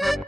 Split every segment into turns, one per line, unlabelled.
그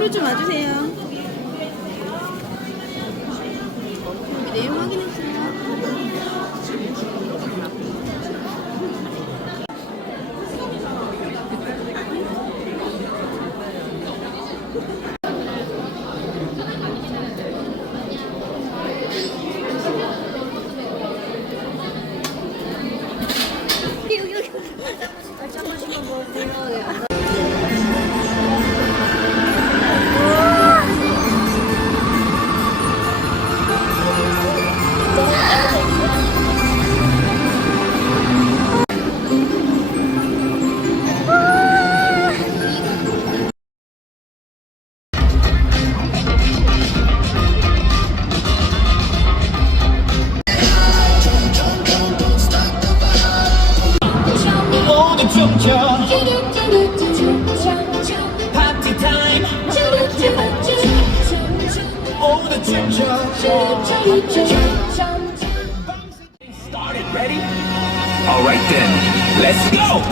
앞으로 좀 와주세요.
Started ready? Alright then, let's go!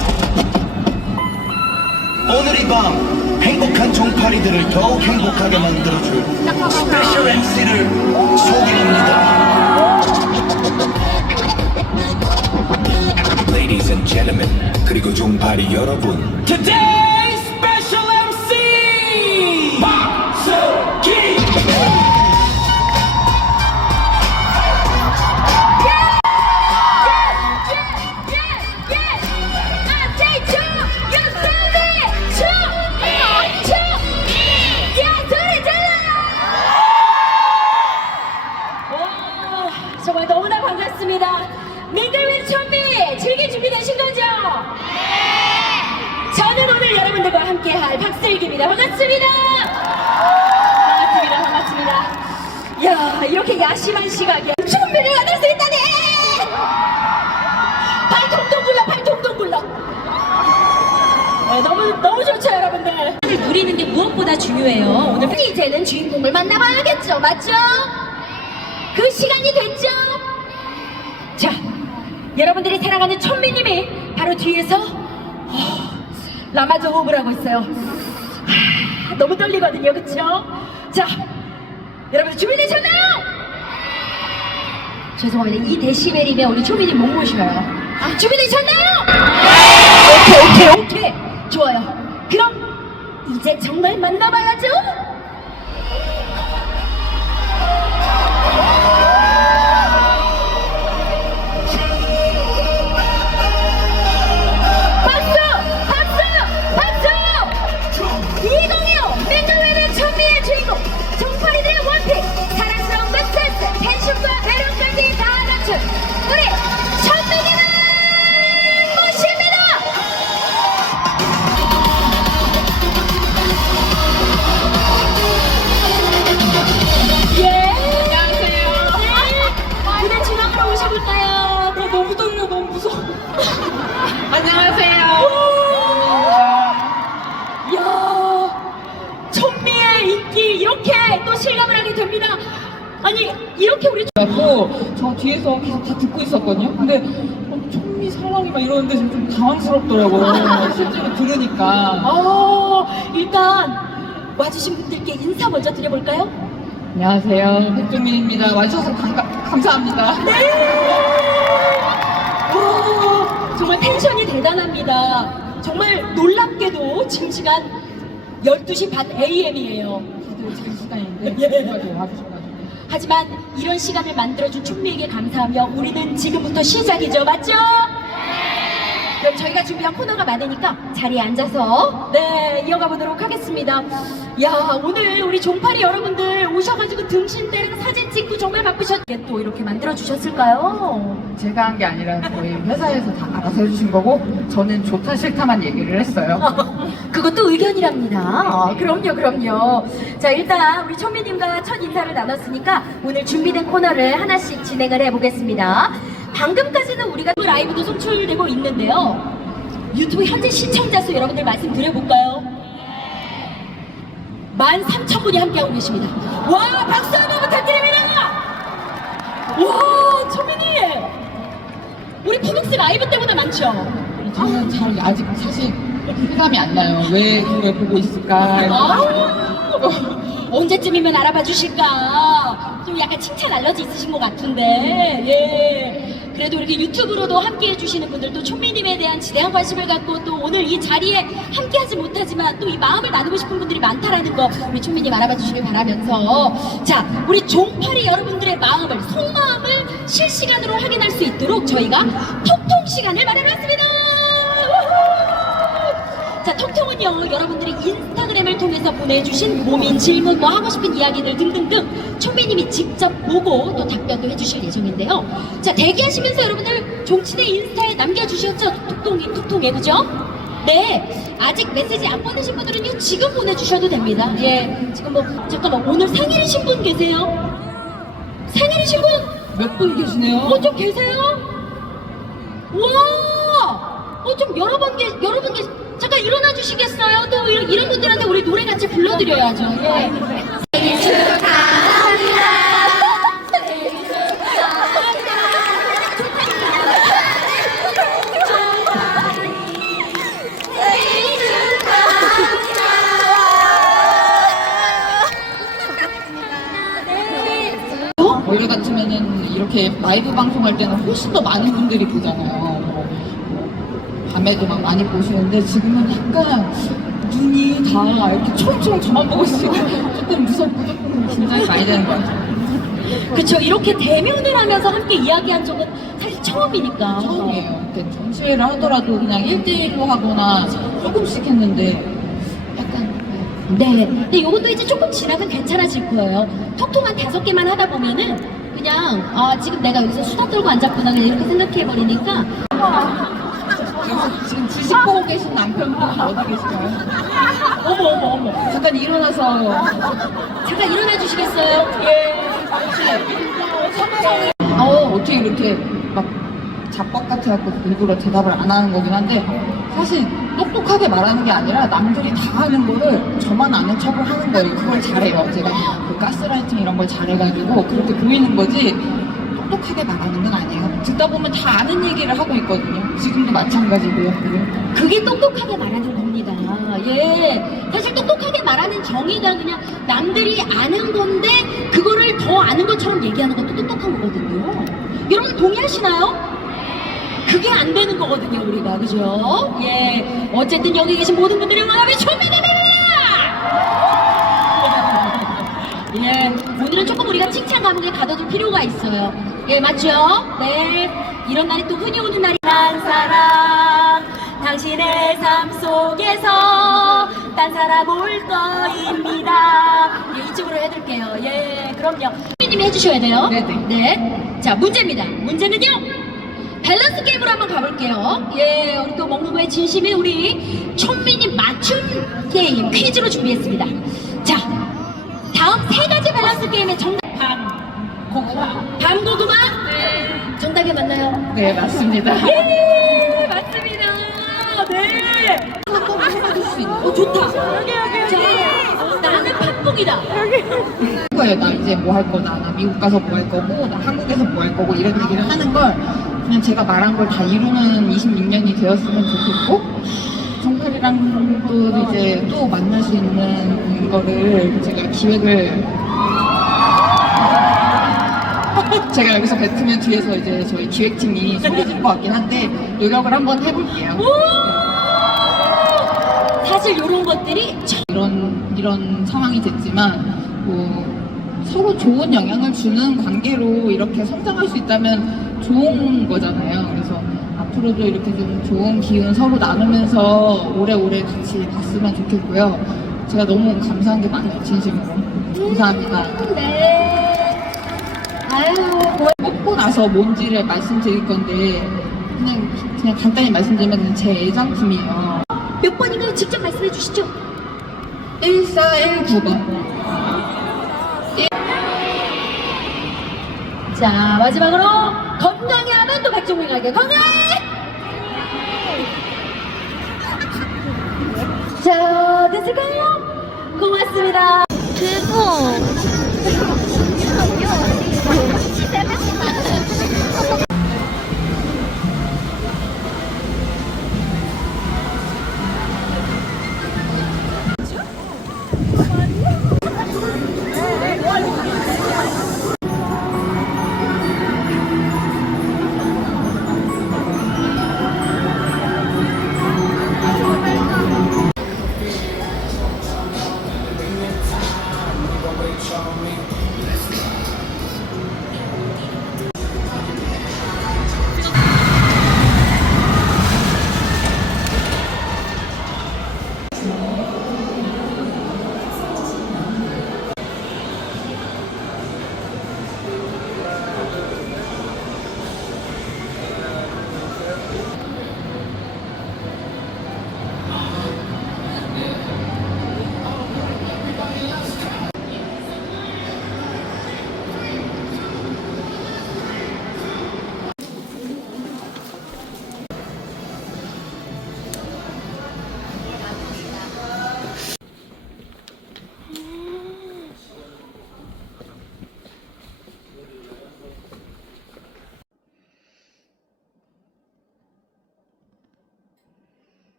오늘 이밤 행복한 종파리들을 더욱 행복하게 만들어줄 스페셜 MC를 소개합니다. Ladies and gentlemen, 그리고 종파리 여러분. Today's
네, 너무 너무 좋죠, 여러분들. 누리는 게 무엇보다 중요해요. 오늘 이제는 주인공을 만나봐야겠죠, 맞죠? 그 시간이 됐죠? 자, 여러분들이 사랑하는 천미님이 바로 뒤에서 어, 라마저 호흡을 하고 있어요. 아, 너무 떨리거든요, 그쵸? 자, 여러분 준비되셨나요? 죄송합니다. 이 데시벨이면 우리 초미님 못 모셔요. 아, 준비되셨나요? 오케이, 오케이, 오케이. 좋아요. 그럼 이제 정말 만나봐야죠.
뒤에서 계속 다 듣고 있었거든요. 근데 어, 총미 사랑이 막 이러는데 좀, 좀 당황스럽더라고요. 실제로 들으니까.
어, 일단 와주신 분들께 인사 먼저 드려볼까요?
안녕하세요. 백종민입니다. 와주셔서 감- 감사합니다.
오, 정말 텐션이 대단합니다. 정말 놀랍게도 지금 시간 12시 반 AM이에요.
다들 잘 시간인데
예.
와주셔가지고.
하지만 이런 시간을 만들어준 춘미에게 감사하며 우리는 지금부터 시작이죠. 맞죠? 그럼 저희가 준비한 코너가 많으니까 자리에 앉아서 네 이어가 보도록 하겠습니다. 야 오늘 우리 종파리 여러분들 오셔가지고 등신대랑 사진 찍고 정말 바쁘셨게 또 이렇게 만들어 주셨을까요?
제가 한 게 아니라 저희 회사에서 다 알아서 해주신 거고 저는 좋다 싫다만 얘기를 했어요.
그것도 의견이랍니다. 아, 그럼요, 그럼요. 자, 일단 우리 천미님과 첫 인사를 나눴으니까 오늘 준비된 코너를 하나씩 진행을 해보겠습니다. 방금까지는 우리가 라이브도 송출되고 있는데요. 유튜브 현재 시청자 수 여러분들 말씀드려볼까요? 13,000분이 함께하고 계십니다. 와, 박수 한번 부탁드립니다! 와, 천민이! 우리 포믹스 라이브 때보다 많죠?
저는 잘 아직 사실 실감이 안 나요. 왜 그걸 보고 있을까.
언제쯤이면 알아봐 주실까? 좀 약간 칭찬 알러지 있으신 것 같은데, 예. 그래도 이렇게 유튜브로도 함께 해주시는 분들도 촌미님에 대한 지대한 관심을 갖고 또 오늘 이 자리에 함께 하지 못하지만 또 이 마음을 나누고 싶은 분들이 많다라는 거 우리 촌미님 알아봐 주시길 바라면서 자, 우리 종파리 여러분들의 마음을, 속마음을 실시간으로 확인할 수 있도록 저희가 톡톡 시간을 마련했습니다! 자, 톡톡은요, 여러분들이 인스타그램을 통해서 보내주신 고민, 질문, 뭐 하고 싶은 이야기들 등등등 총매님이 직접 보고 또 답변도 해주실 예정인데요. 자, 대기하시면서 여러분들 종친의 인스타에 남겨주셨죠? 톡톡이, 톡톡에, 그죠? 네, 아직 메시지 안 보내신 분들은요, 지금 보내주셔도 됩니다. 예, 지금 뭐, 잠깐만, 오늘 생일이신 분 계세요? 생일이신 분?
몇 분 계시네요.
어, 좀 계세요? 와! 어, 좀 여러 번 계, 여러 분 계, 잠깐 일어나 주시겠어요? 또 이런, 이런 분들한테 우리 노래 같이 불러드려야죠. 예.
원래 같으면은 이렇게 라이브 방송할 때는 훨씬 더 많은 분들이 보잖아요. 밤에도 막 많이 보시는데 지금은 약간 눈이 다 이렇게 초롱초롱 저만 보고 있으니까 조금 무섭고 조금 긴장이 많이 되는 것 같아요.
그쵸. 이렇게 대면을 하면서 함께 이야기한 적은 사실 처음이니까.
처음이에요. 이렇게 전시회를 하더라도 그냥 1대1로 하거나 조금씩 했는데 약간
네. 근데 이것도 이제 조금 지나면 괜찮아질 거예요. 톡톡한 다섯 개만 하다 보면은 그냥, 아, 지금 내가 여기서 수다 떨고 앉았구나. 그냥 이렇게 생각해 버리니까.
그래서 지금 주식 보고 계신 남편분은 어디 계실까요?
어머, 어머, 어머.
잠깐 일어나서
잠깐 일어나 주시겠어요? 예.
어, 어떻게 이렇게 막 잡박 같아갖고 일부러 대답을 안 하는 거긴 한데 사실 똑똑하게 말하는 게 아니라 남들이 다 하는 거를 저만 아는 척을 하는 거예요. 그걸 잘해요. 제가 그 가스라이팅 이런 걸 잘해가지고 그렇게 보이는 거지 똑똑하게 말하는 건 아니에요. 듣다 보면 다 아는 얘기를 하고 있거든요. 지금도 마찬가지고요. 그게.
똑똑하게 말하는 겁니다. 예. 사실 똑똑하게 말하는 정의가 그냥 남들이 아는 건데 그거를 더 아는 것처럼 얘기하는 것도 똑똑한 거거든요. 여러분 동의하시나요? 그게 안 되는 거거든요, 우리가. 그죠? 예. 어쨌든 여기 계신 모든 분들의 원함이 초미님입니다! 예. 오늘은 조금 우리가 칭찬 감옥에 가둬둘 필요가 있어요. 예, 맞죠? 네. 이런 날이 또 흔히 오는 날이 한 사람. 당신의 삶 속에서 딴 사람 올 거입니다. 예, 이쪽으로 해둘게요. 예, 그럼요. 님이 해주셔야 돼요.
네네.
네. 자, 문제입니다. 문제는요. 밸런스 게임으로 한번 가볼게요. 예, 우리 또 먹는 거에 진심인 우리 천민님 맞춤 게임 퀴즈로 준비했습니다. 자, 다음 세 가지 밸런스 게임의 정답. 밤. 고구마. 밤 고구마? 네. 정답이 맞나요?
네, 맞습니다.
예, 맞습니다. 네.
한번 해볼 수 있는
어, 좋다. 자, 나는 팥붕이 감동이다.
거예요. 나 이제 뭐 할 거다. 나 미국 가서 뭐 할 거고, 나 한국에서 뭐 할 거고 이런 얘기를 하는 걸 그냥 제가 말한 걸 다 이루는 26년이 되었으면 좋겠고 또 이제 또 만날 수 있는 거를 제가 기획을 제가 여기서 뱉으면 뒤에서 이제 저희 기획팀이 지를 것 같긴 한데 노력을 한번 해볼게요.
사실 이런 것들이
이런 이런 상황이 됐지만 뭐 서로 좋은 영향을 주는 관계로 이렇게 성장할 수 있다면 좋은 거잖아요. 앞으로도 이렇게 좀 좋은 기운 서로 나누면서 오래오래 같이 봤으면 좋겠고요. 제가 너무 감사한 게 많아요, 진심으로. 감사합니다.
네. 아유, 뭐
먹고 나서 뭔지를 말씀드릴 건데 그냥 그냥 간단히 말씀드리면 그냥 제 애장품이에요.
몇 번인가요? 직접 말씀해 주시죠.
1419번.
자, 마지막으로 건강해 또 백종민에게 건강해! 자, 됐을까요? 고맙습니다.
대박.